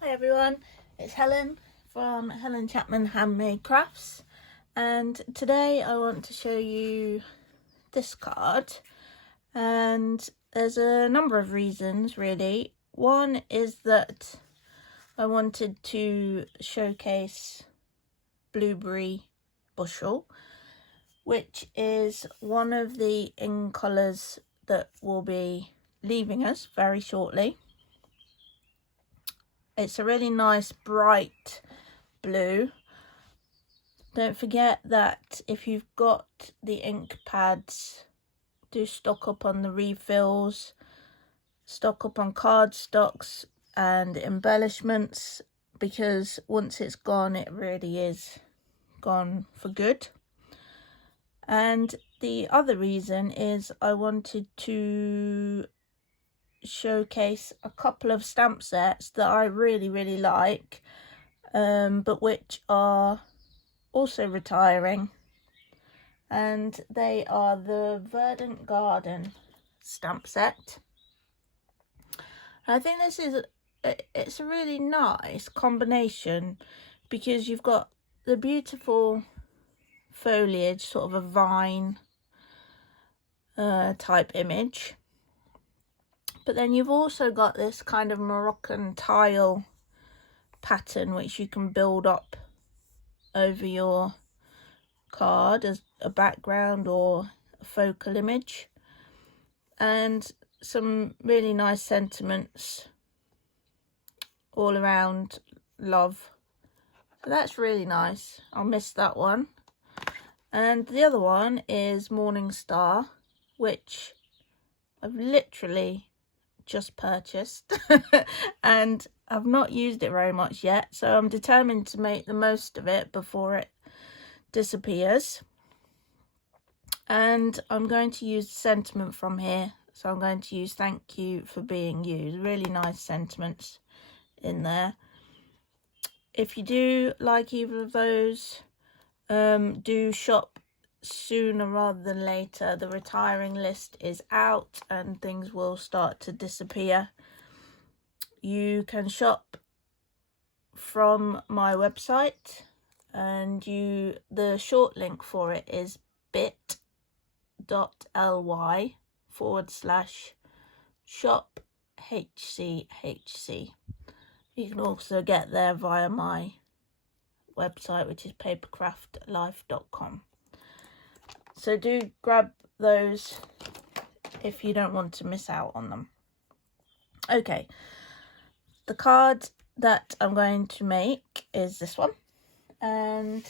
Hi everyone, it's Helen from Helen Chapman Handmade Crafts, and today I want to show you this card, and there's a number of reasons really. One is that I wanted to showcase Blueberry Bushel, which is one of the ink colours that will be leaving us very shortly. It's a really nice bright blue. Don't forget that if you've got the ink pads, do stock up on the refills, stock up on cardstocks and embellishments, because once it's gone, it really is gone for good. And the other reason is I wanted to showcase a couple of stamp sets that I really like, but which are also retiring, and they are the Verdant Garden Stamp Set. I think this is it's a really nice combination because you've got the beautiful foliage, sort of a vine type image, but then you've also got this kind of Moroccan tile pattern which you can build up over your card as a background or a focal image, and some really nice sentiments all around love. So that's really nice. I'll miss that one. And the other one is Morning Star, which I've literally just purchased and I've not used it very much yet, so I'm determined to make the most of it before it disappears. And I'm going to use the sentiment from here, so I'm going to use "Thank you for being you." Really nice sentiments in there. If you do like either of those, do shop sooner rather than later. The retiring list is out and things will start to disappear. You can shop from my website, and the short link for it is bit.ly/shop HCHC. You can also get there via my website, which is papercraftlife.com. So do grab those if you don't want to miss out on them. Okay, the card that I'm going to make is this one, and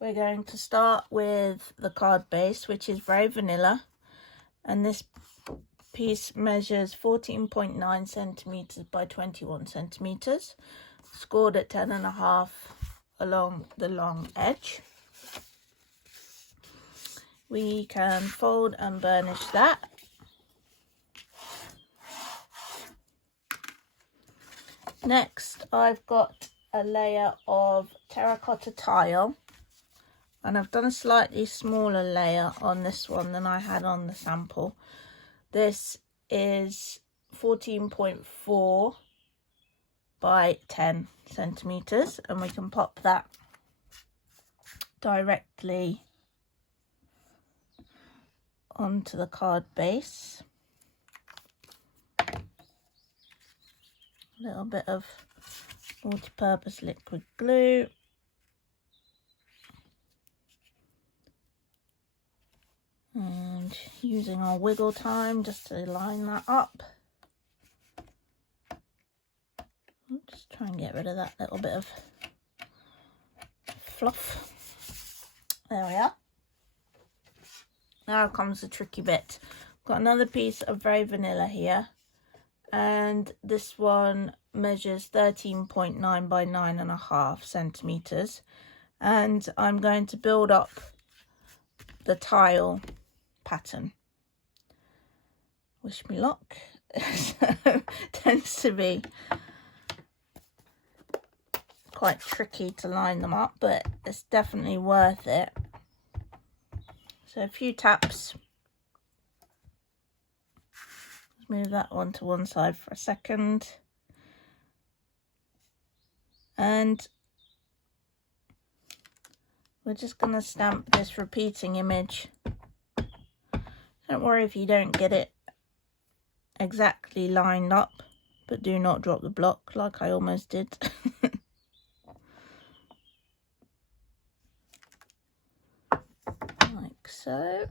we're going to start with the card base, which is very vanilla, and this piece measures 14.9 centimeters by 21 centimeters, scored at 10.5 along the long edge. We can fold and burnish that. Next, I've got a layer of terracotta tile, and I've done a slightly smaller layer on this one than I had on the sample. This is 14.4 by 10 centimeters, and we can pop that directly onto the card base. A little bit of multi-purpose liquid glue. And using our wiggle time just to line that up. Just try and get rid of that little bit of fluff. There we are. Now comes the tricky bit. Got another piece of very vanilla here, and this one measures 13.9 by 9.5 centimeters, and I'm going to build up the tile pattern. Wish me luck. Tends to be quite tricky to line them up, but it's definitely worth it. So a few taps. Let's move that one to one side for a second. And we're just going to stamp this repeating image. Don't worry if you don't get it exactly lined up, but do not drop the block like I almost did. Like so.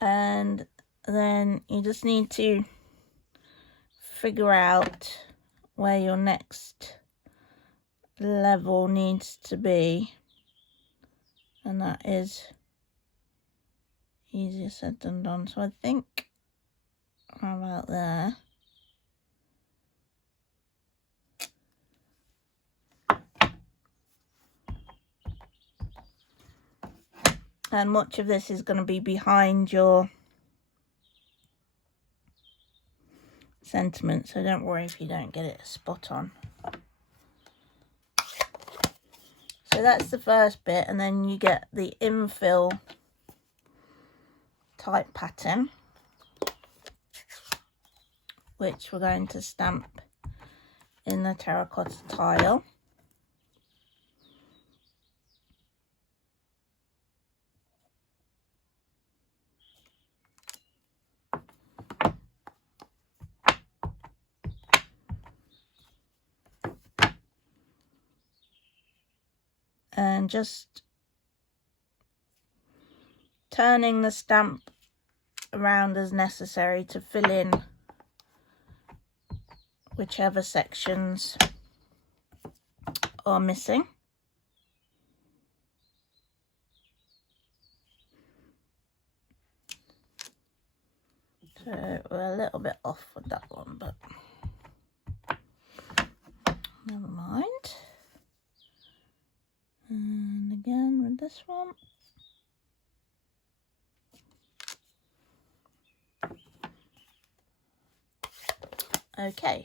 And then you just need to figure out where your next level needs to be, and that is easier said than done. So I think about there. And much of this is going to be behind your sentiment, so don't worry if you don't get it spot on. So that's the first bit, and then you get the infill type pattern, which we're going to stamp in the terracotta tile. And just turning the stamp around as necessary to fill in whichever sections are missing. So we're a little bit off with that one, but never mind. And again with this one. Okay,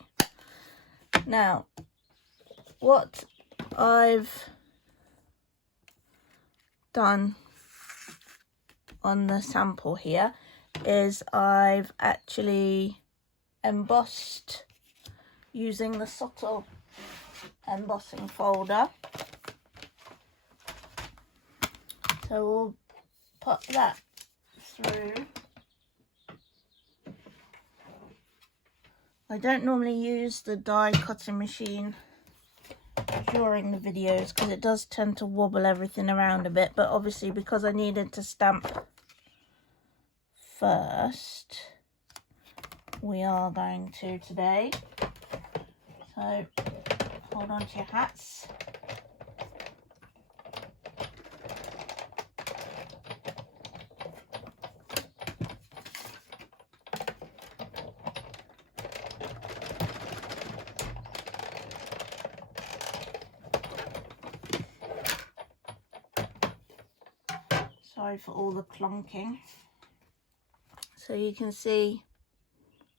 now what I've done on the sample here is I've actually embossed using the subtle embossing folder. So we'll put that through. I don't normally use the die cutting machine during the videos because it does tend to wobble everything around a bit, but obviously because I needed to stamp first, we are going to today. So hold on to your hats. Sorry for all the clunking. So you can see,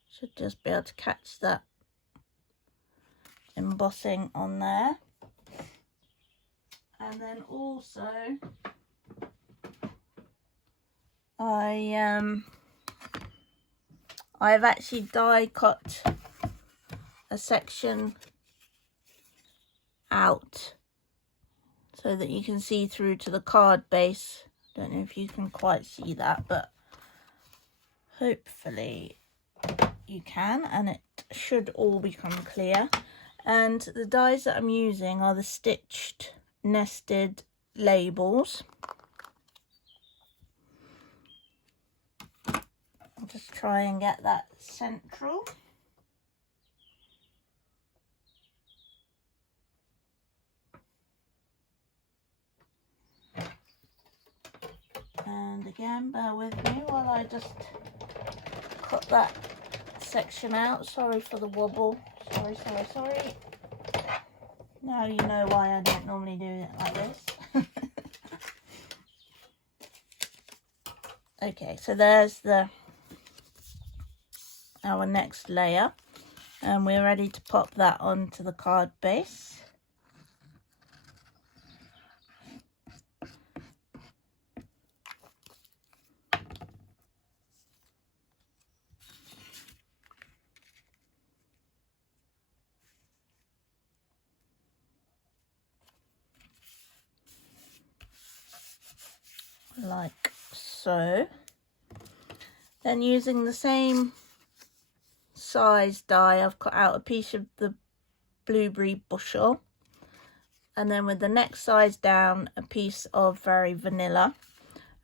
should just be able to catch that embossing on there. And then also I've actually die cut a section out so that you can see through to the card base. Don't know if you can quite see that, but hopefully you can, and it should all become clear. And the dies that I'm using are the stitched nested labels. I'll just try and get that central. And again, bear with me while I just cut that section out. Sorry for the wobble. Sorry. Now you know why I don't normally do it like this. Okay, so there's our next layer, and we're ready to pop that onto the card base. like so. Then using the same size die, I've cut out a piece of the blueberry bushel, and then with the next size down, a piece of Very Vanilla,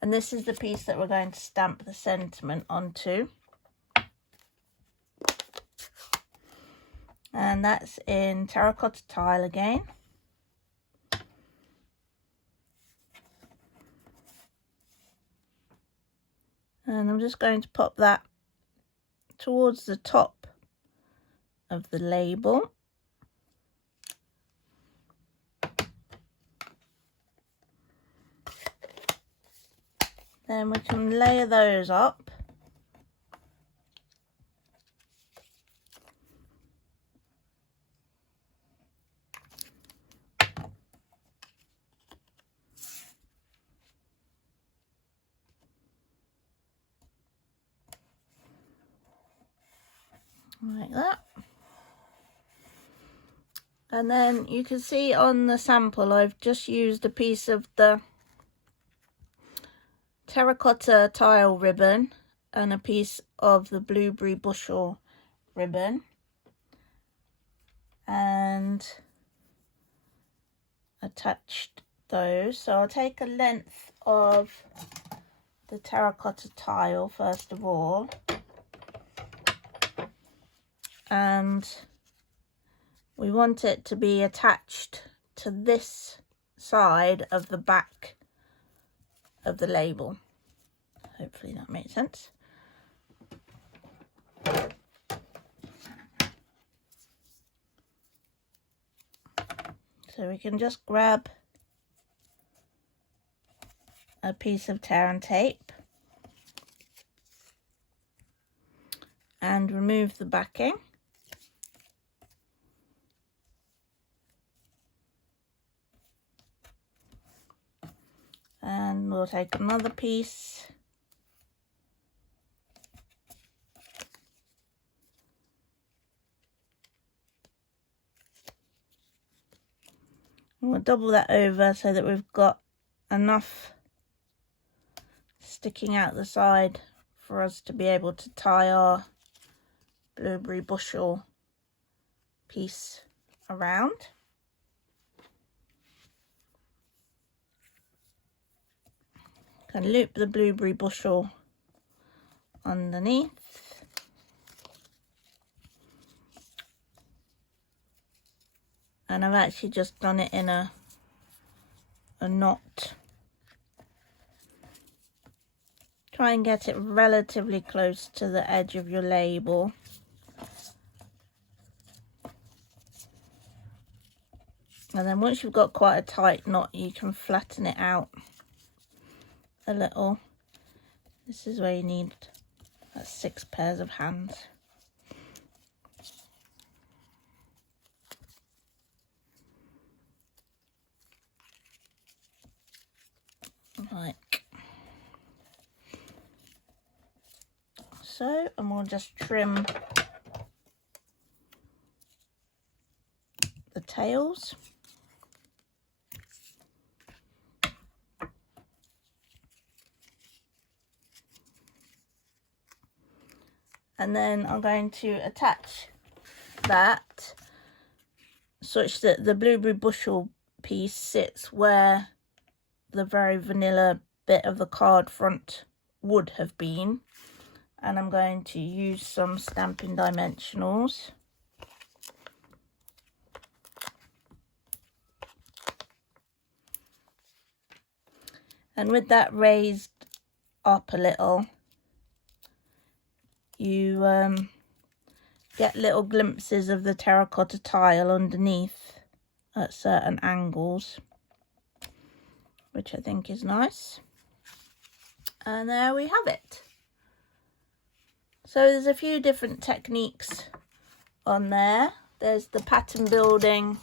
and this is the piece that we're going to stamp the sentiment onto, and that's in terracotta tile again. And I'm just going to pop that towards the top of the label. Then we can layer those up. Like that. And then you can see on the sample I've just used a piece of the terracotta tile ribbon and a piece of the blueberry bushel ribbon, and attached those. So I'll take a length of the terracotta tile first of all, and we want it to be attached to this side of the back of the label. Hopefully that makes sense. So we can just grab a piece of tear and tape and remove the backing. And we'll take another piece and we'll double that over so that we've got enough sticking out the side for us to be able to tie our blueberry bushel piece around. Can loop the blueberry bushel underneath. And I've actually just done it in a knot. Try and get it relatively close to the edge of your label. And then once you've got quite a tight knot, you can flatten it out a little. This is where you need 6 pairs of hands. Like so, and we'll just trim the tails. And then I'm going to attach that such that the blueberry bushel piece sits where the Very Vanilla bit of the card front would have been. And I'm going to use some Stampin' Dimensionals. And with that raised up a little, you get little glimpses of the terracotta tile underneath at certain angles, which I think is nice. And there we have it. So there's a few different techniques on there. There's the pattern building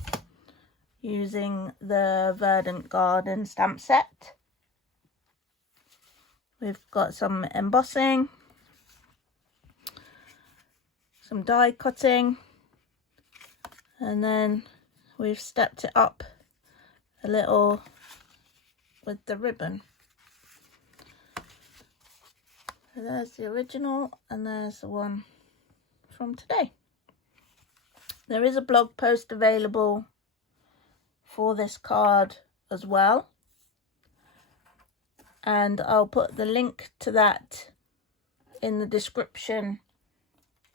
using the Verdant Garden Stamp Set. We've got some embossing, some die cutting, and then we've stepped it up a little with the ribbon. So there's the original and there's the one from today. There is a blog post available for this card as well, and I'll put the link to that in the description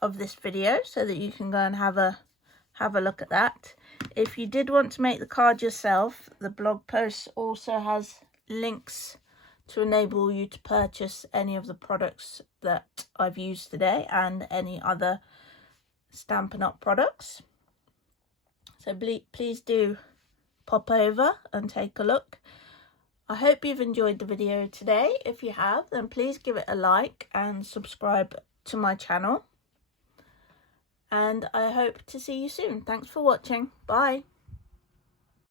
of this video so that you can go and have a look at that. If you did want to make the card yourself, the blog post also has links to enable you to purchase any of the products that I've used today and any other Stampin' Up products. So please do pop over and take a look. I hope you've enjoyed the video today. If you have, then please give it a like and subscribe to my channel. And I hope to see you soon. Thanks for watching. Bye.